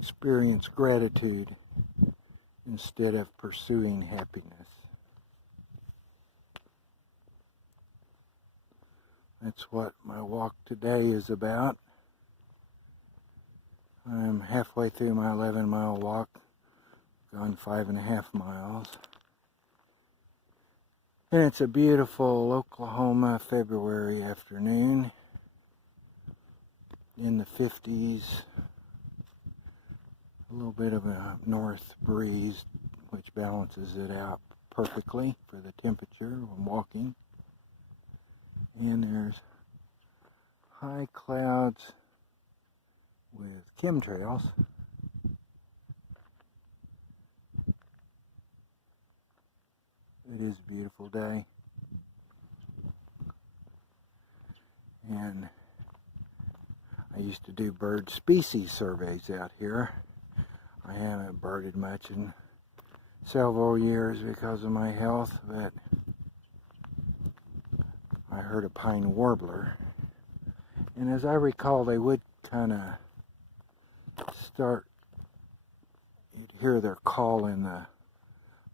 experience gratitude instead of pursuing happiness. That's what my walk today is about. I'm halfway through my 11-mile walk, gone 5.5 miles. And it's a beautiful Oklahoma February afternoon in the 50s. A little bit of a north breeze, which balances it out perfectly for the temperature when walking. And there's high clouds with chemtrails. It is a beautiful day. And I used to do bird species surveys out here. I haven't birded much in several years because of my health, but I heard a pine warbler. And as I recall, they would kind of start, you'd hear their call in the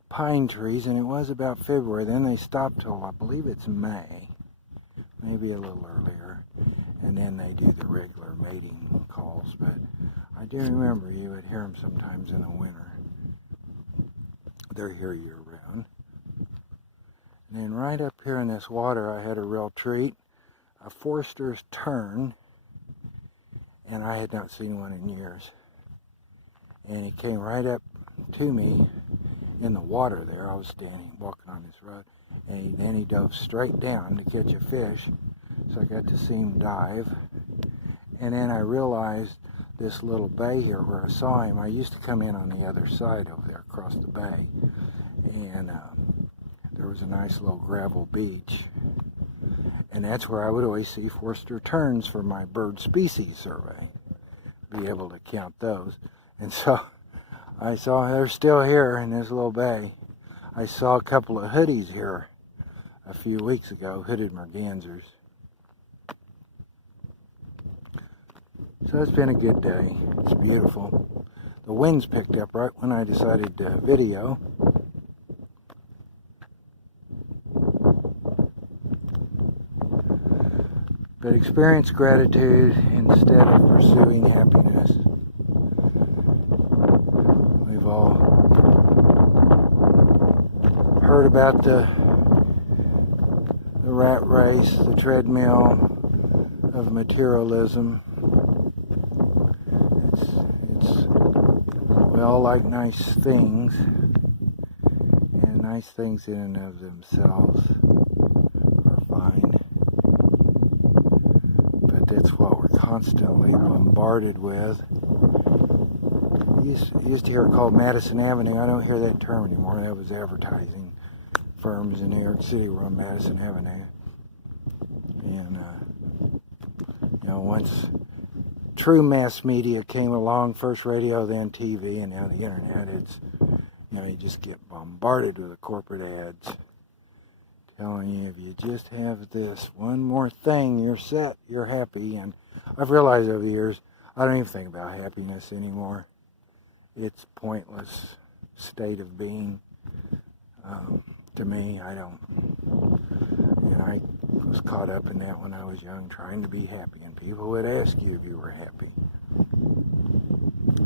pine trees, and it was about February. Then they stopped till I believe it's May, maybe a little earlier, and then they do the regular mating calls. But I do remember you would hear them sometimes in the winter. They're here year round. And then right up here in this water, I had a real treat, a Forster's tern, and I had not seen one in years. And he came right up to me in the water there. I was walking on this road, and then he dove straight down to catch a fish, so I got to see him dive. And then I realized this little bay here where I saw him, I used to come in on the other side over there across the bay, and there was a nice little gravel beach, and that's where I would always see Forster terns for my bird species survey, be able to count those. And so I saw they're still here in this little bay. I saw a couple of hoodies here a few weeks ago, hooded mergansers. So it's been a good day. It's beautiful. The winds picked up right when I decided to video. But experience gratitude instead of pursuing happiness. We've all heard about the rat race, the treadmill of materialism. We all like nice things, and nice things in and of themselves are fine. But that's what we're constantly bombarded with. You used to hear it called Madison Avenue. I don't hear that term anymore. That was advertising firms in New York City were on Madison Avenue. And, once true mass media came along, first radio, then TV, and now the internet, it's, you just get bombarded with the corporate ads telling you if you just have this one more thing, you're set, you're happy. And I've realized over the years, I don't even think about happiness anymore. It's a pointless state of being. To me, I was caught up in that when I was young, trying to be happy, and people would ask you if you were happy.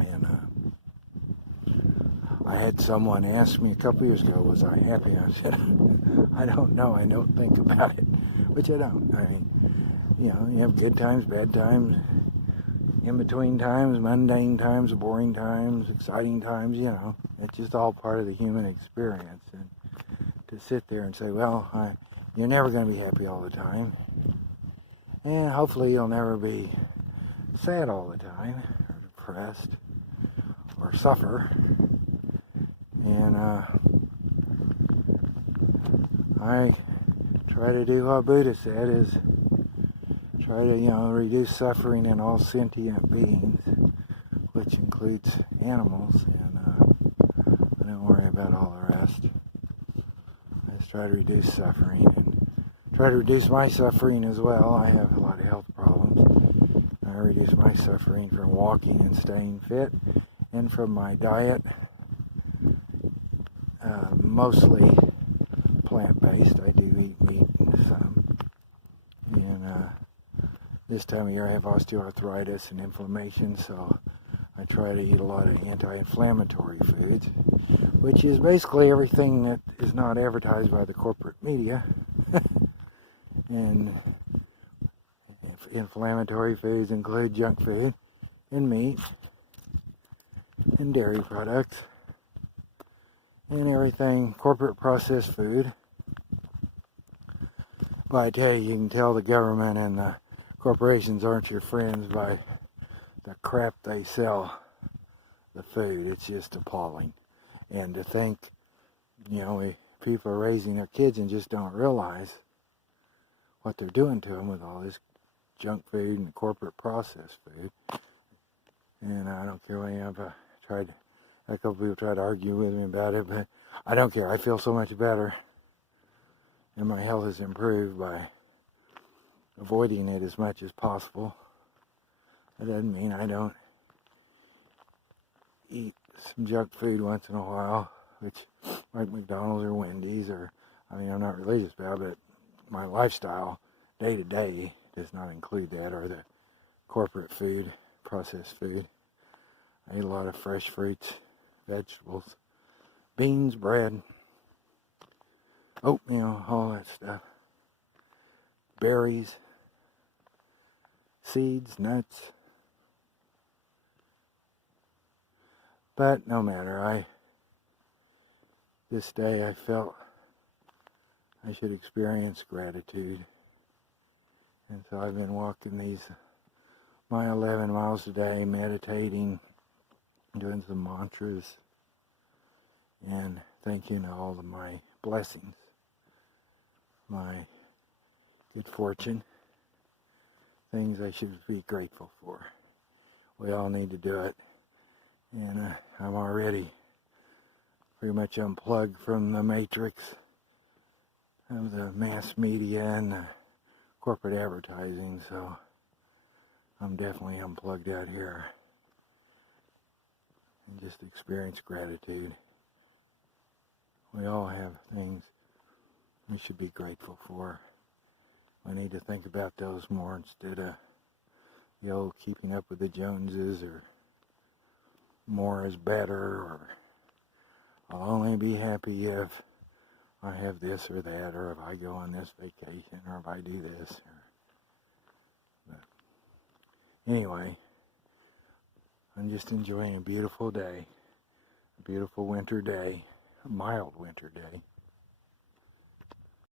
And I had someone ask me a couple years ago, was I happy? I said, I don't know, I don't think about it, which I don't. I mean, you have good times, bad times, in-between times, mundane times, boring times, exciting times, it's just all part of the human experience. And to sit there and say, well, you're never going to be happy all the time, and hopefully you'll never be sad all the time, or depressed, or suffer. And I try to do what Buddha said, is try to, reduce suffering in all sentient beings, which includes animals, and I don't worry about all the rest. I just try to reduce suffering, and try to reduce my suffering as well. I have a lot of health problems. I reduce my suffering from walking and staying fit, And from my diet, mostly plant-based. I do eat meat some. And this time of year I have osteoarthritis and inflammation, so I try to eat a lot of anti-inflammatory foods, which is basically everything that is not advertised by the corporate media. And inflammatory foods include junk food and meat and dairy products and everything corporate processed food. But I tell you, you can tell the government and the corporations aren't your friends by the crap they sell the food. It's just appalling. And to think, people are raising their kids and just don't realize what they're doing to them with all this junk food and corporate processed food. And I don't care what a couple people tried to argue with me about it, but I don't care. I feel so much better. And my health has improved by avoiding it as much as possible. That doesn't mean I don't eat some junk food once in a while, which like McDonald's or Wendy's, I'm not religious about it, but my lifestyle day to day does not include that, or the corporate food, processed food. I eat a lot of fresh fruits, vegetables, beans, bread, oatmeal, all that stuff. Berries, seeds, nuts. But no matter, this day I felt I should experience gratitude. And so I've been walking my 11 miles a day, meditating, doing some mantras, and thanking all of my blessings, my good fortune, things I should be grateful for. We all need to do it. And I'm already pretty much unplugged from the matrix of the mass media and the corporate advertising, so I'm definitely unplugged out here and just experience gratitude. We all have things we should be grateful for. We need to think about those more instead of the old keeping up with the Joneses, or more is better, or I'll only be happy if I have this or that, or if I go on this vacation, or if I do this. But anyway, I'm just enjoying a beautiful day, a beautiful winter day, a mild winter day.